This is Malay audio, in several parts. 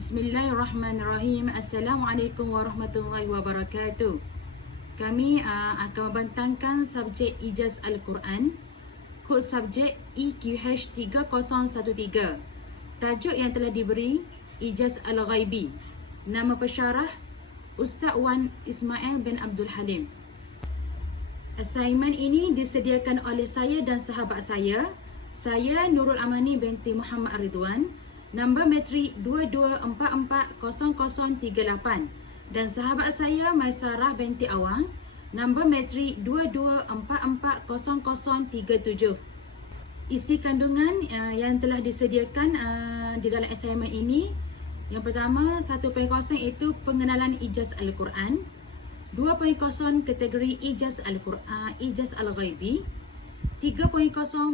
Bismillahirrahmanirrahim. Assalamualaikum warahmatullahi wabarakatuh. Kami akan membentangkan subjek Ijaz Al-Quran, kod subjek EQH3013. Tajuk yang telah diberi Ijaz Al-Ghaibi. Nama pensyarah Ustaz Wan Ismail bin Abdul Halim. Assignment ini disediakan oleh saya dan sahabat saya. Saya Nurul Amani binti Muhammad Ridwan. Nombor matrik 22440038 dan sahabat saya Maisarah binti Awang, nombor matrik 22440037. Isi kandungan yang telah disediakan di dalam assignment ini, yang pertama 1.0 iaitu pengenalan Ijaz Al-Quran, 2.0 kategori Ijaz Al-Quran, Ijaz Al-Ghaibi, 3.0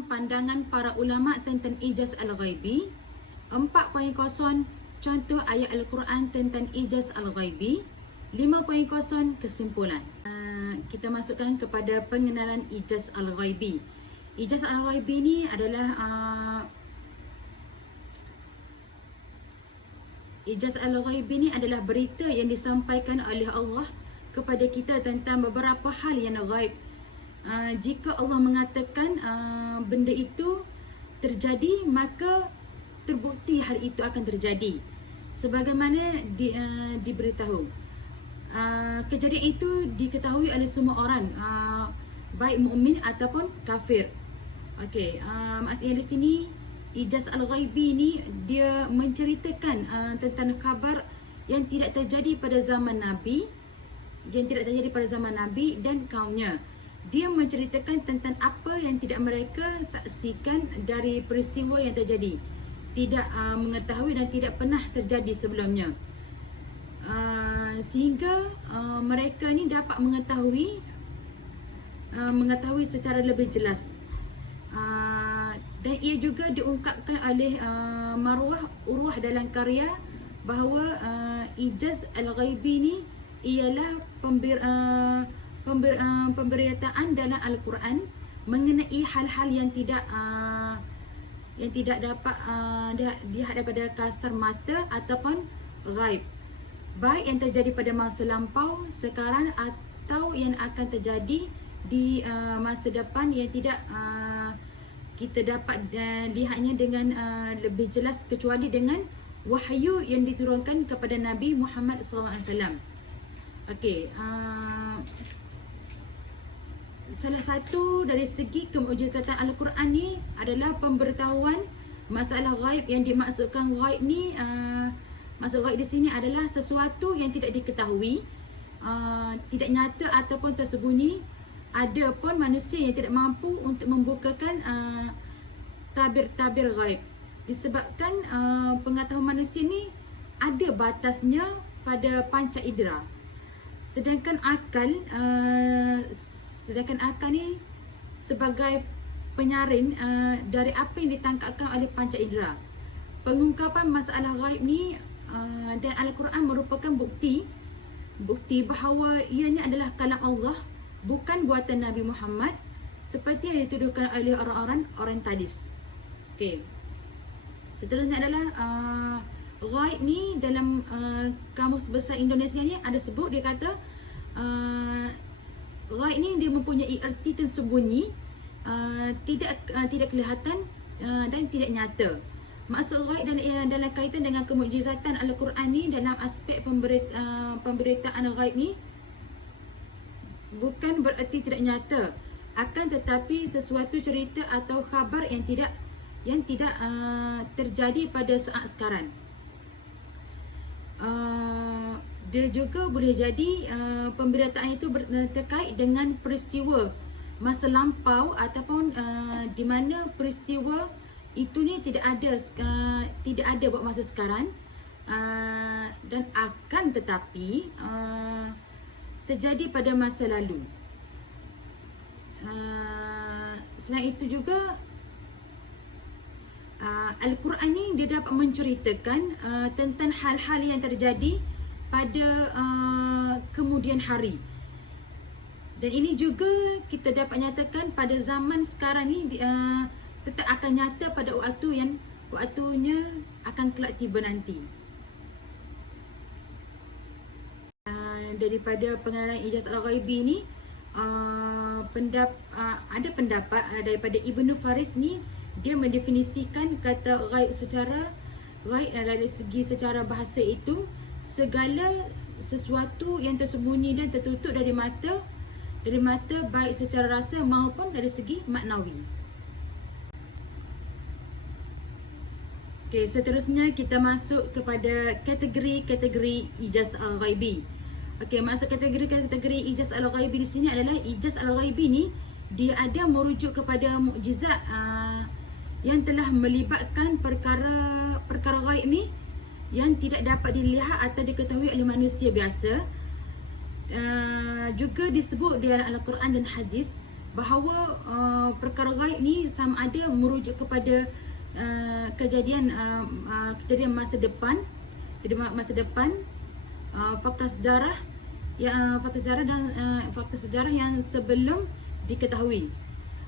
pandangan para ulama tentang Ijaz Al-Ghaibi, 4.0 contoh ayat Al-Quran tentang Ijaz Al-Ghaibi, 5.0 kesimpulan. Kita masukkan kepada pengenalan Ijaz Al-Ghaibi. Ijaz Al-Ghaibi ni adalah Ijaz Al-Ghaibi ni adalah berita yang disampaikan oleh Allah kepada kita tentang beberapa hal yang ghaib. Jika Allah mengatakan benda itu terjadi, maka terbukti hal itu akan terjadi sebagaimana diberitahu. Kejadian itu diketahui oleh semua orang, baik mukmin ataupun kafir. Okey, maksudnya di sini Ijaz Al-Ghaibi ni dia menceritakan tentang khabar yang tidak terjadi pada zaman Nabi, dan kaumnya. Dia menceritakan tentang apa yang tidak mereka saksikan dari peristiwa yang terjadi, tidak mengetahui dan tidak pernah terjadi sebelumnya, sehingga mereka ni dapat mengetahui secara lebih jelas. Dan ia juga diungkapkan oleh Marwah Urwah dalam karya bahawa Ijaz Al-Ghaibi ni ialah pemberitaan dalam Al-Quran mengenai hal-hal yang tidak dapat dilihat daripada kasar mata ataupun ghaib, baik yang terjadi pada masa lampau, sekarang atau yang akan terjadi di masa depan, yang tidak kita dapat lihatnya dengan lebih jelas kecuali dengan wahyu yang diturunkan kepada Nabi Muhammad SAW. Okey, salah satu dari segi kemujizatan Al-Quran ni adalah pemberitahuan masalah ghaib. Yang dimaksudkan ghaib ni, maksud ghaib di sini adalah sesuatu yang tidak diketahui, tidak nyata ataupun tersembunyi. Ada pun manusia yang tidak mampu untuk membukakan tabir-tabir ghaib, disebabkan pengetahuan manusia ni ada batasnya pada panca indera. Sedangkan akal ni sebagai penyaring dari apa yang ditangkapkan oleh panca indera. Pengungkapan masalah ghaib ni dan Al-Quran merupakan bukti bahawa ianya adalah kalam Allah, bukan buatan Nabi Muhammad seperti yang dituduhkan oleh orang-orang orientalis. Okey. Seterusnya adalah ghaib ni dalam Kamus Besar Indonesia ni ada sebut, dia kata ghaib ni dia mempunyai erti tersembunyi, tidak kelihatan dan tidak nyata. Maksud ghaib dalam kaitan dengan kemujizatan Al-Quran ni dalam aspek pemberitaan ghaib ni bukan bererti tidak nyata, akan tetapi sesuatu cerita atau khabar yang tidak terjadi pada saat sekarang. Dia juga boleh jadi pemberitaan itu terkait dengan peristiwa masa lampau ataupun di mana peristiwa itu ni tidak ada buat masa sekarang, dan akan tetapi terjadi pada masa lalu. Selain itu juga Al-Quran ni dia dapat menceritakan tentang hal-hal yang terjadi pada kemudian hari. Dan ini juga kita dapat nyatakan pada zaman sekarang ni tetap akan nyata pada waktunya akan kelak tiba nanti. daripada pengenalan ijaz al-ghaibi ni, ada pendapat daripada Ibnu Faris ni, dia mendefinisikan kata ghaib secara ghaib dari segi secara bahasa itu segala sesuatu yang tersembunyi dan tertutup dari mata baik secara rasa maupun dari segi maknawi. Okey, seterusnya kita masuk kepada kategori-kategori ijaz al-ghaibi. Okey, maksud kategori ijaz al-ghaibi di sini adalah ijaz al-ghaibi ni dia ada merujuk kepada mukjizat yang telah melibatkan perkara ghaib ni yang tidak dapat dilihat atau diketahui oleh manusia biasa. Juga disebut di dalam Al-Quran dan hadis bahawa perkara ghaib ni sama ada merujuk kepada kejadian masa depan, fakta sejarah yang sebelum diketahui,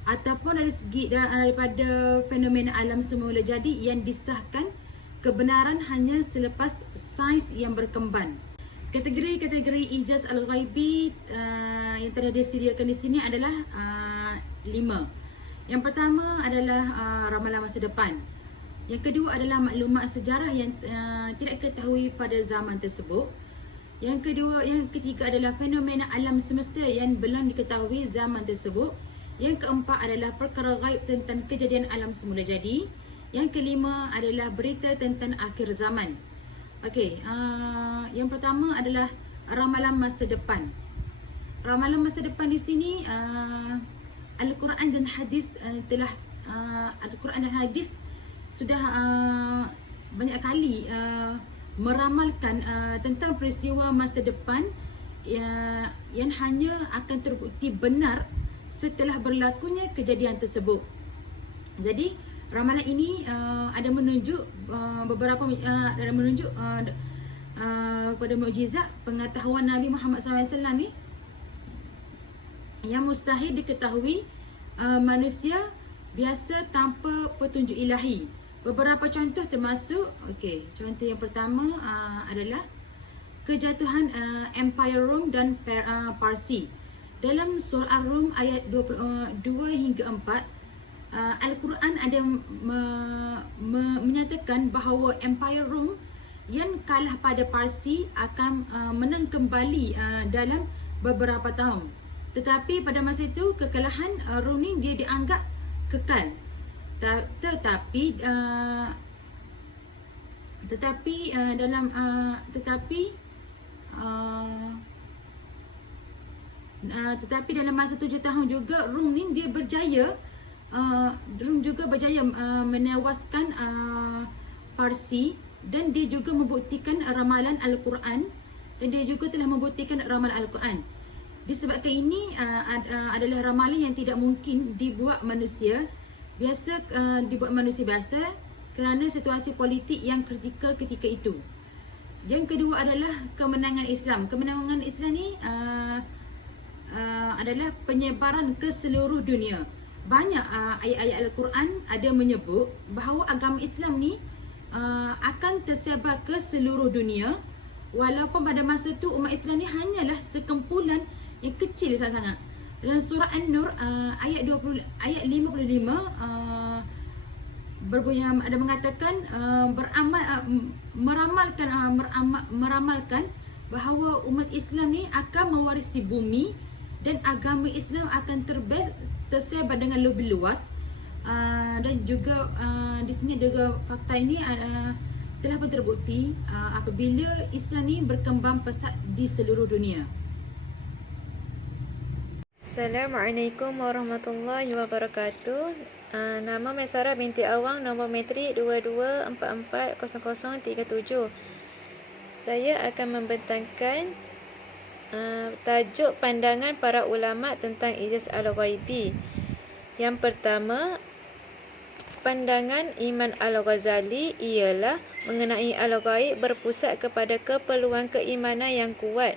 ataupun dari segi daripada fenomena alam semula jadi yang disahkan kebenaran hanya selepas sains yang berkembang. Kategori-kategori ijaz al-ghaibi yang telah disediakan di sini adalah 5. Yang pertama adalah ramalan masa depan. Yang kedua adalah maklumat sejarah yang tidak diketahui pada zaman tersebut. Yang ketiga adalah fenomena alam semesta yang belum diketahui zaman tersebut. Yang keempat adalah perkara ghaib tentang kejadian alam semula jadi. Yang kelima adalah berita tentang akhir zaman. Okey, yang pertama adalah ramalan masa depan. Ramalan masa depan di sini Al-Quran dan hadis Al-Quran dan hadis sudah banyak kali meramalkan tentang peristiwa masa depan yang hanya akan terbukti benar setelah berlakunya kejadian tersebut. Jadi ramalan ini ada menunjuk kepada mukjizat pengetahuan Nabi Muhammad SAW ni yang mustahil diketahui manusia biasa tanpa petunjuk ilahi. Beberapa contoh termasuk, contoh yang pertama adalah kejatuhan Empire Rom dan Parsi. Dalam surah Ar-Rum ayat 2 hingga 4, Al-Quran ada menyatakan bahawa Empire Rom yang kalah pada Parsi akan menang kembali dalam beberapa tahun. Tetapi pada masa itu kekalahan Rom ni dia dianggap kekal. Tetapi dalam masa 7 tahun juga Rom ni dia berjaya menewaskan Parsi, dan dia juga membuktikan ramalan Al-Quran, dan dia juga telah membuktikan ramalan Al-Quran. Disebabkan ini adalah ramalan yang tidak mungkin dibuat manusia biasa kerana situasi politik yang kritikal ketika itu. Yang kedua adalah kemenangan Islam. Kemenangan Islam ni adalah penyebaran ke seluruh dunia. Banyak ayat-ayat Al-Quran ada menyebut bahawa agama Islam ni akan tersebar ke seluruh dunia, walaupun pada masa tu umat Islam ni hanyalah sekumpulan yang kecil sangat-sangat. Dalam surah An-Nur ayat 55 berbunyi ada mengatakan meramalkan bahawa umat Islam ni akan mewarisi bumi dan agama Islam akan tersebar dengan lebih luas. Dan juga di sini juga fakta ini telah pun terbukti apabila Islam ni berkembang pesat di seluruh dunia. Assalamualaikum warahmatullahi wabarakatuh. Nama Maisarah binti Awang, nombor metrik 22440037. Saya akan membentangkan tajuk pandangan para ulama tentang ijaz al-ghaibi. Yang pertama, pandangan Imam Al-Ghazali ialah mengenai al-ghaib berpusat kepada keperluan keimanan yang kuat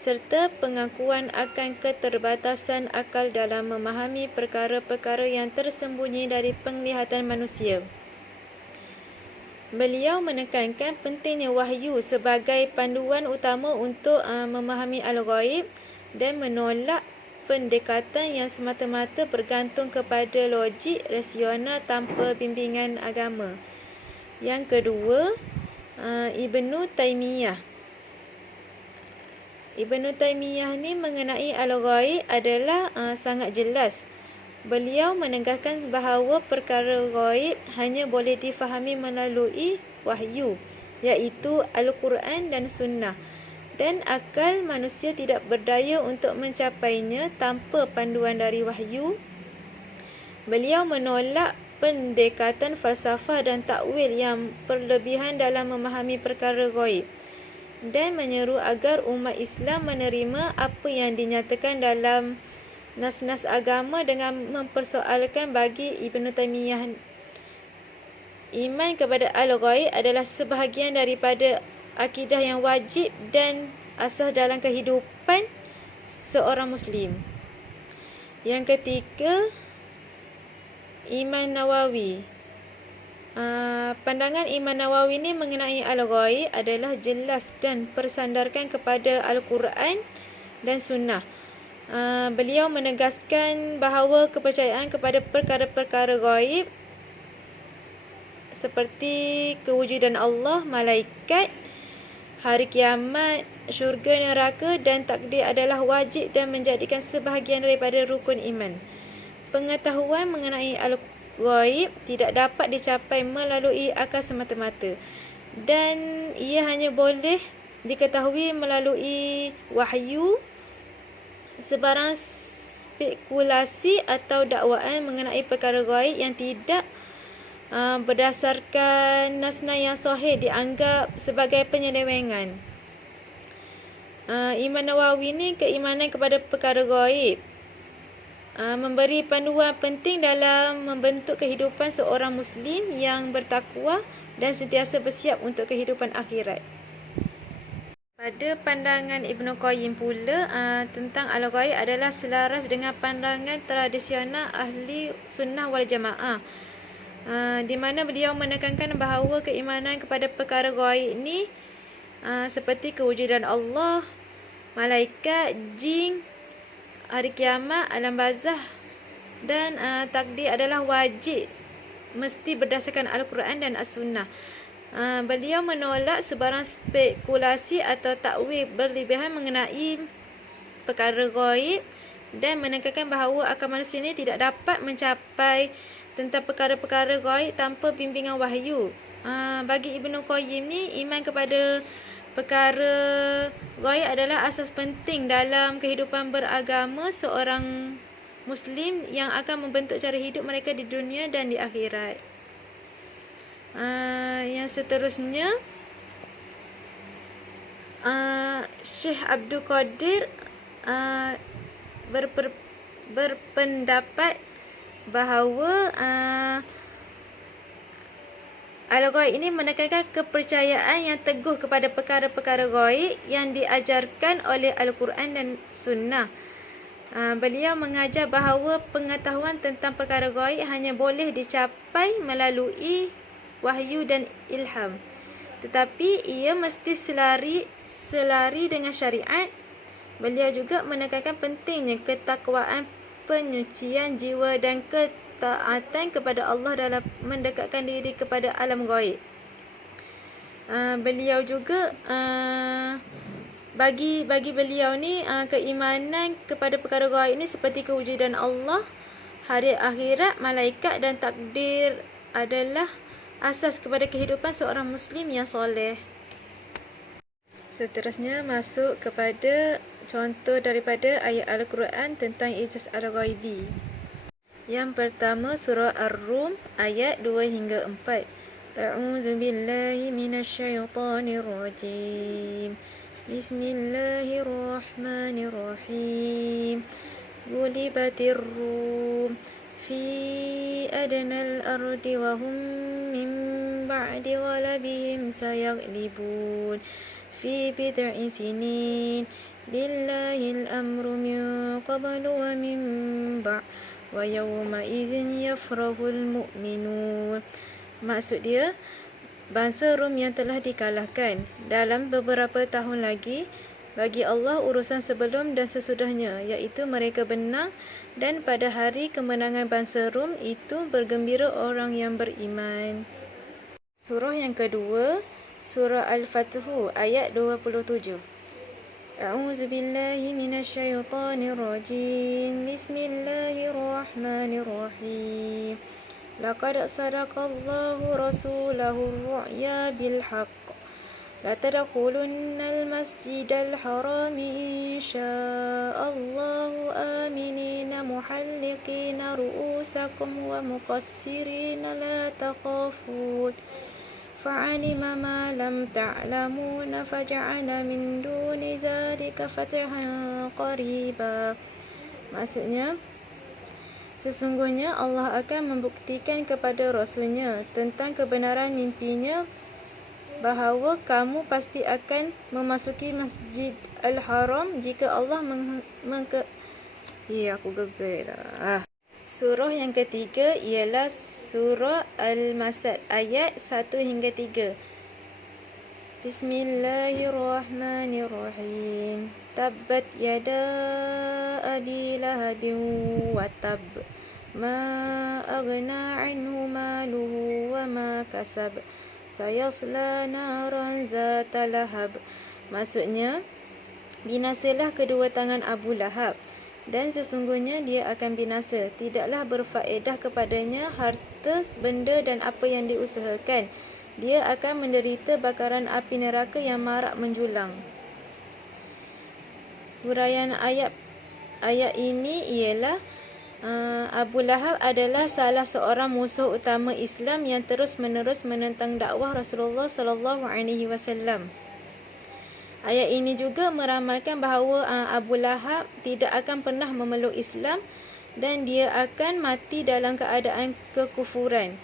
serta pengakuan akan keterbatasan akal dalam memahami perkara-perkara yang tersembunyi dari penglihatan manusia. beliau menekankan pentingnya wahyu sebagai panduan utama untuk memahami al-ghaib dan menolak pendekatan yang semata-mata bergantung kepada logik rasional tanpa bimbingan agama. Yang kedua, Ibnu Taimiyah. Ibnu Taimiyah ni mengenai al-ghaib adalah sangat jelas. Beliau menegaskan bahawa perkara ghaib hanya boleh difahami melalui wahyu, iaitu Al-Quran dan Sunnah, dan akal manusia tidak berdaya untuk mencapainya tanpa panduan dari wahyu. Beliau menolak pendekatan falsafah dan takwil yang berlebihan dalam memahami perkara ghaib dan menyeru agar umat Islam menerima apa yang dinyatakan dalam nas-nas agama dengan mempersoalkan. Bagi Ibnu Taimiyah, iman kepada al-ghaib adalah sebahagian daripada akidah yang wajib dan asas dalam kehidupan seorang Muslim. Yang ketiga, Imam Nawawi. Pandangan Imam Nawawi ni mengenai al-ghaib adalah jelas dan bersandarkan kepada Al-Quran dan Sunnah. Beliau menegaskan bahawa kepercayaan kepada perkara-perkara ghaib seperti kewujudan Allah, malaikat, hari kiamat, syurga, neraka dan takdir adalah wajib dan menjadikan sebahagian daripada rukun iman. Pengetahuan mengenai al-ghaib tidak dapat dicapai melalui akal semata-mata dan ia hanya boleh diketahui melalui wahyu. Sebarang spekulasi atau dakwaan mengenai perkara ghaib yang tidak berdasarkan nas-nas yang sahih dianggap sebagai penyelewengan. Imam Nawawi ni keimanan kepada perkara ghaib memberi panduan penting dalam membentuk kehidupan seorang Muslim yang bertakwa dan sentiasa bersiap untuk kehidupan akhirat. Pada pandangan Ibnu Qayyim pula, tentang al-ghaib adalah selaras dengan pandangan tradisional ahli sunnah wal jamaah, di mana beliau menekankan bahawa keimanan kepada perkara ghaib ni seperti kewujudan Allah, malaikat, jin, hari kiamat, alam barzakh dan takdir adalah wajib, mesti berdasarkan Al-Quran dan As-Sunnah. Beliau menolak sebarang spekulasi atau takwil berlebihan mengenai perkara ghaib dan menekankan bahawa akal manusia ini tidak dapat mencapai tentang perkara-perkara ghaib tanpa bimbingan wahyu. Bagi Ibnu Qayyim ni, iman kepada perkara ghaib adalah asas penting dalam kehidupan beragama seorang Muslim yang akan membentuk cara hidup mereka di dunia dan di akhirat. Yang seterusnya, Syekh Abdul Qadir berpendapat bahawa al-ghaib ini menekankan kepercayaan yang teguh kepada perkara-perkara ghaib yang diajarkan oleh Al-Quran dan Sunnah. Beliau mengajar bahawa pengetahuan tentang perkara ghaib hanya boleh dicapai melalui wahyu dan ilham, tetapi ia mesti selari dengan syariat. Beliau juga menekankan pentingnya ketakwaan, penyucian jiwa dan ketaatan kepada Allah dalam mendekatkan diri kepada alam ghaib. Beliau juga bagi beliau ni, keimanan kepada perkara ghaib ni seperti kewujudan Allah, hari akhirat, malaikat dan takdir adalah asas kepada kehidupan seorang Muslim yang soleh. Seterusnya masuk kepada contoh daripada ayat Al-Quran tentang ijaz al-ghaibi. Yang pertama, surah Ar-Rum ayat 2 hingga 4. A'udzu billahi minasyaitonir rajim. Bismillahirrahmanirrahim. Gulibatir Rum fi adnal ardi wa hum min ba'di ghalabihim sayaglibun fi bid'i sinin lillahil amru min qablu wa min ba'd wa yawma idzin yafrahul mu'minun. Maksud dia, bangsa Rom yang telah dikalahkan. Dalam beberapa tahun lagi, bagi Allah urusan sebelum dan sesudahnya, iaitu mereka menang, dan pada hari kemenangan bangsa Rom itu bergembira orang yang beriman. Surah yang kedua, Surah Al-Fathu ayat 27. A'udzu billahi minasyaitonir rajim. Bismillahirrahmanirrahim. Laqad sadaqallahu rasulahu ar-ru'ya bil haqq. La tadkhulunnal masjidal haram insya'allahu aminina muhalliqina ru'usakum wa muqassirina la takhafun. فعلم ما لم تعلمون فجعل من دون ذلك فتحا قريبا. Maksudnya, sesungguhnya Allah akan membuktikan kepada Rasulnya tentang kebenaran mimpinya bahawa kamu pasti akan memasuki Masjid Al-Haram jika Allah aku geger dah. Surah yang ketiga ialah Surah Al-Masad ayat 1 hingga 3. Bismillahirrahmanirrahim. Tabbat yada abi lahabin wa tab. Ma aghna anhu maluhu wa ma kasab. Sayasla naran zata lahab. Maksudnya, binasalah kedua tangan Abu Lahab, dan sesungguhnya dia akan binasa. Tidaklah berfaedah kepadanya harta, benda dan apa yang diusahakan. Dia akan menderita bakaran api neraka yang marak menjulang. Huraian ayat ini ialah Abu Lahab adalah salah seorang musuh utama Islam yang terus-menerus menentang dakwah Rasulullah sallallahu alaihi wasallam. Ayat ini juga meramalkan bahawa Abu Lahab tidak akan pernah memeluk Islam dan dia akan mati dalam keadaan kekufuran.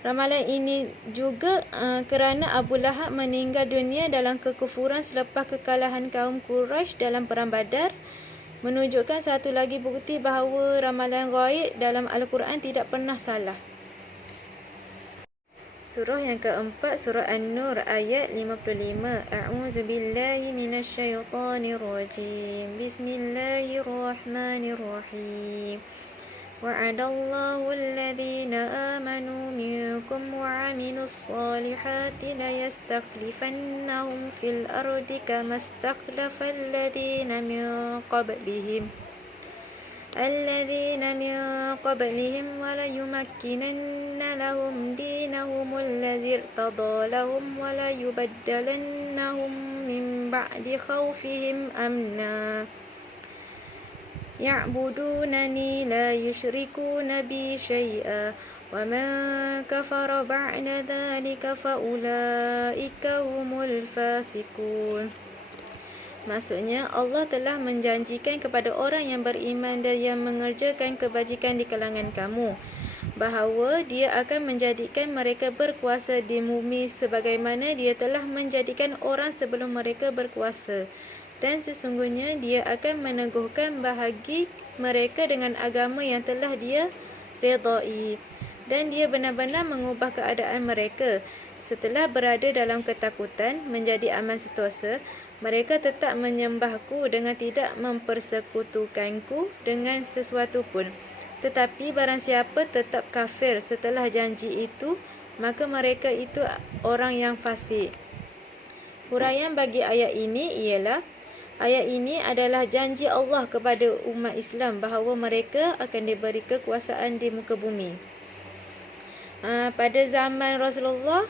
Ramalan ini juga kerana Abu Lahab meninggal dunia dalam kekufuran selepas kekalahan kaum Quraisy dalam perang Badar, menunjukkan satu lagi bukti bahawa ramalan ghaib dalam Al-Quran tidak pernah salah. Surah yang keempat, Surah An-Nur ayat 55. A'udzu billahi minasyaitonir rajim. Bismillahirrahmanirrahim. Wa'adallahu alladhina amanu minkum wa 'amilus solihati la yastakhlifannahum fil ardi kama istakhlafal ladhina min qablihim. الذين من قبلهم وليمكنن لهم دينهم الذي ارتضى لهم وليبدلنهم من بعد خوفهم أمنا يعبدونني لا يشركون بي شيئا ومن كفر بعد ذلك فأولئك هم الفاسقون. Maksudnya, Allah telah menjanjikan kepada orang yang beriman dan yang mengerjakan kebajikan di kalangan kamu bahawa dia akan menjadikan mereka berkuasa di bumi sebagaimana dia telah menjadikan orang sebelum mereka berkuasa, dan sesungguhnya dia akan meneguhkan bahagi mereka dengan agama yang telah dia redai, dan dia benar-benar mengubah keadaan mereka. Setelah berada dalam ketakutan menjadi aman sentosa, mereka tetap menyembahku dengan tidak mempersekutukanku dengan sesuatu pun. Tetapi barang siapa tetap kafir setelah janji itu, maka mereka itu orang yang fasik. Huraian bagi ayat ini ialah, ayat ini adalah janji Allah kepada umat Islam bahawa mereka akan diberi kekuasaan di muka bumi. Pada zaman Rasulullah,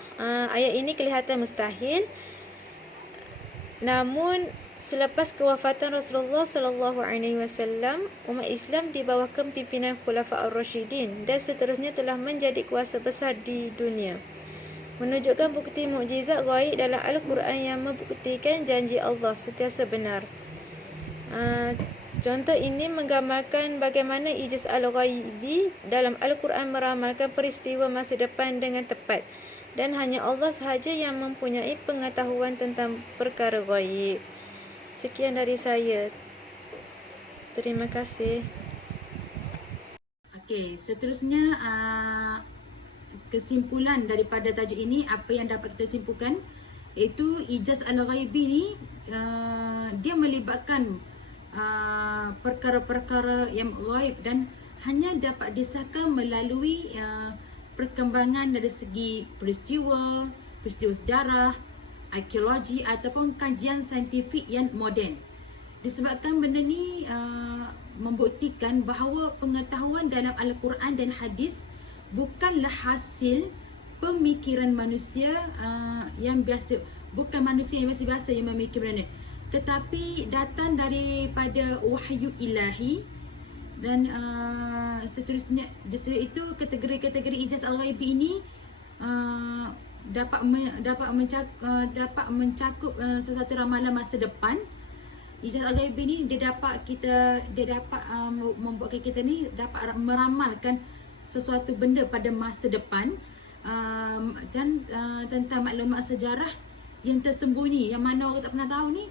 ayat ini kelihatan mustahil. Namun selepas kewafatan Rasulullah sallallahu alaihi wasallam, umat Islam di bawah kepimpinan Khulafaur Rasyidin dan seterusnya telah menjadi kuasa besar di dunia, menunjukkan bukti mukjizat ghaib dalam Al-Quran yang membuktikan janji Allah sentiasa benar. Contoh ini menggambarkan bagaimana ijaz al-ghaibi dalam Al-Quran meramalkan peristiwa masa depan dengan tepat, dan hanya Allah sahaja yang mempunyai pengetahuan tentang perkara ghaib. Sekian dari saya. Terima kasih. Okey, seterusnya kesimpulan daripada tajuk ini, apa yang dapat kita simpulkan iaitu ijaz al-ghaibi ni dia melibatkan perkara-perkara yang ghaib dan hanya dapat disahkan melalui perkembangan dari segi peristiwa sejarah, arkeologi ataupun kajian saintifik yang moden. Disebabkan benda ni membuktikan bahawa pengetahuan dalam Al-Quran dan hadis bukanlah hasil pemikiran manusia yang biasa, bukan manusia yang biasa yang memikir benda ni, tetapi datang daripada wahyu ilahi dan seterusnya. Jadi itu kategori-kategori ijaz al-ghaibi ini dapat mencakup sesuatu ramalan masa depan. Ijaz al-ghaibi ni dia dapat membuatkan kita ni dapat meramalkan sesuatu benda pada masa depan, dan tentang maklumat sejarah yang tersembunyi yang mana orang tak pernah tahu ni.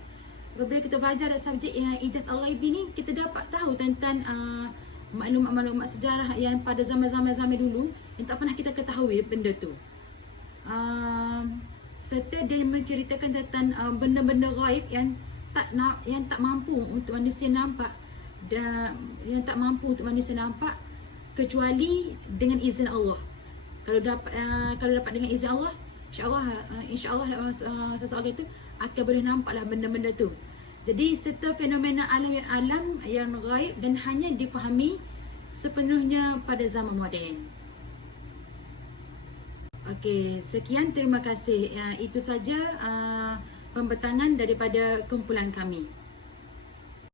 Apabila kita belajar subjek yang ijaz al-ghaibi ni, kita dapat tahu tentang maklumat-maklumat sejarah yang pada zaman-zaman dulu yang tak pernah kita ketahui benda tu. Serta dia menceritakan tentang benda-benda ghaib yang tak mampu untuk manusia nampak, dan yang tak mampu untuk manusia nampak kecuali dengan izin Allah. Kalau dapat dengan izin Allah, insya-Allah seseorang itu akan boleh nampaklah benda-benda tu. Jadi serta fenomena alam yang ghaib dan hanya difahami sepenuhnya pada zaman moden. Okey, sekian, terima kasih. Itu saja pembentangan daripada kumpulan kami.